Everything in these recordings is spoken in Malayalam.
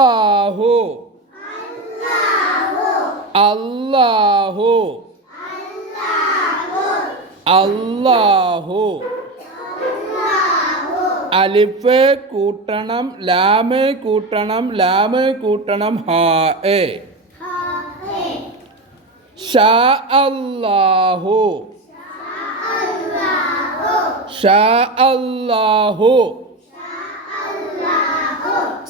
അല്ലാഹു. അല്ലാഹു. അല്ലാഹു. അലിഫ് കൂട്ടണം ലാമ് കൂട്ടണം ലാമ് കൂട്ടണം ഹാ എ ഷാ അല്ലാഹു ഷാ അല്ലാഹു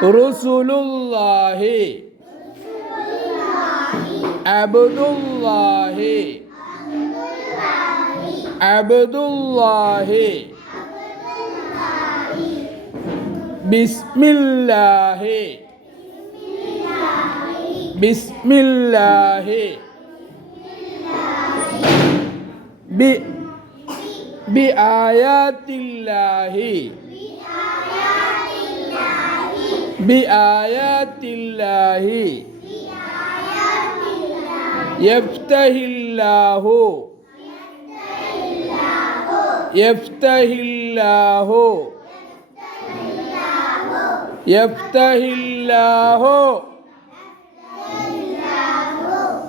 ഖതമല്ലാഹു ഖതമല്ലാഹു യുബയ്യിനുല്ലാഹു യുബയ്യിനുല്ലാഹു റുസുലുല്ലാഹി അബ്ദുല്ലാഹി അബ്ദുല്ലാഹി ബിസ്മില്ലാഹി ബിസ്മില്ലാഹി بآيات الله. يفتح الله. يفتح الله. يفتح الله.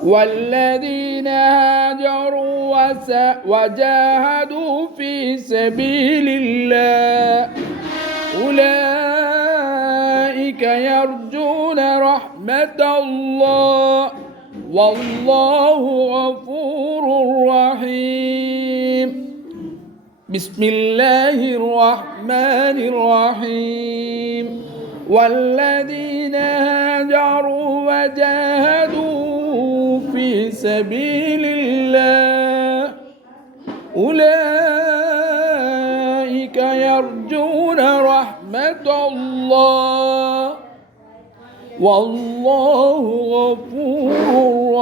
والذين هاجروا وجاهدوا في سبيل الله. رحمة الله. والله غفور رحيم. بسم الله الرحمن الرحيم. والذين هاجروا وجاهدوا في سبيل الله. أولئك يرجون رحمة الله. والله غفور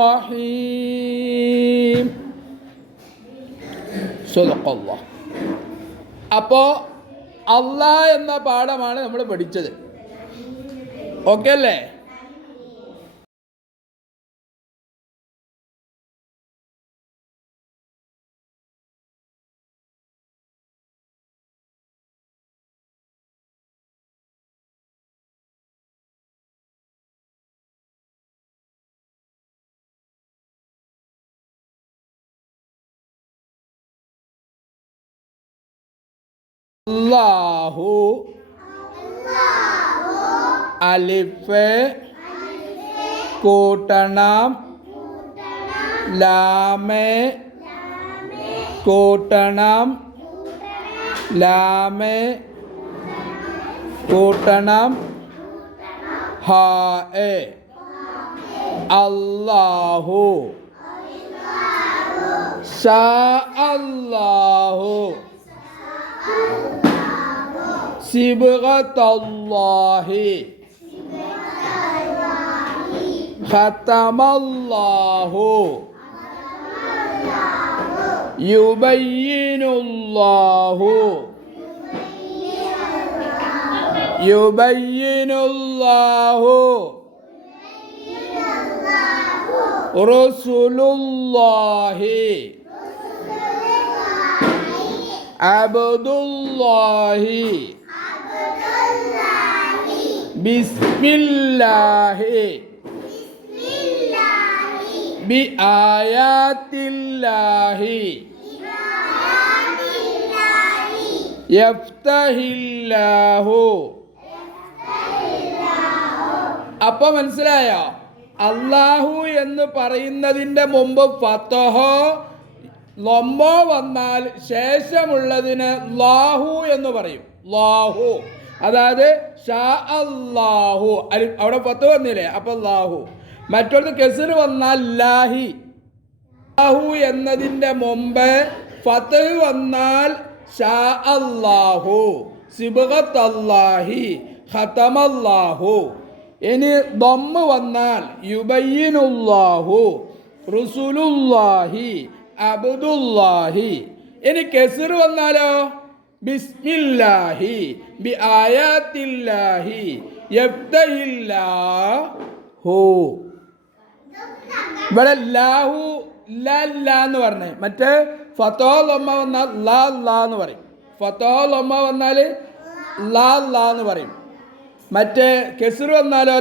رحيم صدق الله അപ്പോൾ അള്ളാ എന്ന പാഠമാണ് നമ്മൾ പഠിച്ചത് ഓക്കെ അല്ലേ അല്ലാഹു അലിഫ് കൂട്ടണം ലാമേ കൂട്ടണം ലാമേ കൂട്ടണം ഹാ എ അല്ലാഹു ഷാ അല്ലാഹു صبغة الله. ختم الله. يبين الله. يبين الله. رسل الله. അബ്ദുല്ലാഹി. ബിസ്മില്ലാഹി. ബിആയാത്തില്ലാഹി യഫ്തഹില്ലാഹു. അപ്പൊ മനസ്സിലായോ? അള്ളാഹു എന്ന് പറയുന്നതിന്റെ മുമ്പ് ഫത്തഹോ ലൊമ്മോ വന്നാൽ ശേഷമുള്ളതിന് ലാഹു എന്ന് പറയും. ലാഹു. അതായത് ഷാ അല്ലാഹു. അലി അവിടെ പത്ത് വന്നില്ലേ? അപ്പൊ ലാഹു. മറ്റൊരു കെസിർ വന്നാൽ ലാഹി. ലാഹു എന്നതിന്റെ മുമ്പ് ഫത്ത് വന്നാൽ ഷാ അല്ലാഹു. സിബത്ത് അല്ലാഹി. ഖതമല്ലാഹു ഇനി ദമ്മ് വന്നാൽ യുബയ്യിനുല്ലാഹു. റുസുലുല്ലാഹി. അബ്ദുല്ലാഹി. ഇനി കെസിർ വന്നാലോ? ബിസ്മില്ലാഹി. ബി ആയാത്തില്ലാഹി. യബ്തഹില്ലാഹു ഇവിടെ ലാഹു ലാ ലാ എന്ന് പറഞ്ഞേ. മറ്റേ ഫത്തോ ലൊമ്മ വന്നാൽ ലാ ലാ എന്ന് പറയും. ഫത്തോ ലൊമ്മ വന്നാൽ ലാ ലാ എന്ന് പറയും. മറ്റേ കെസിർ വന്നാലോ?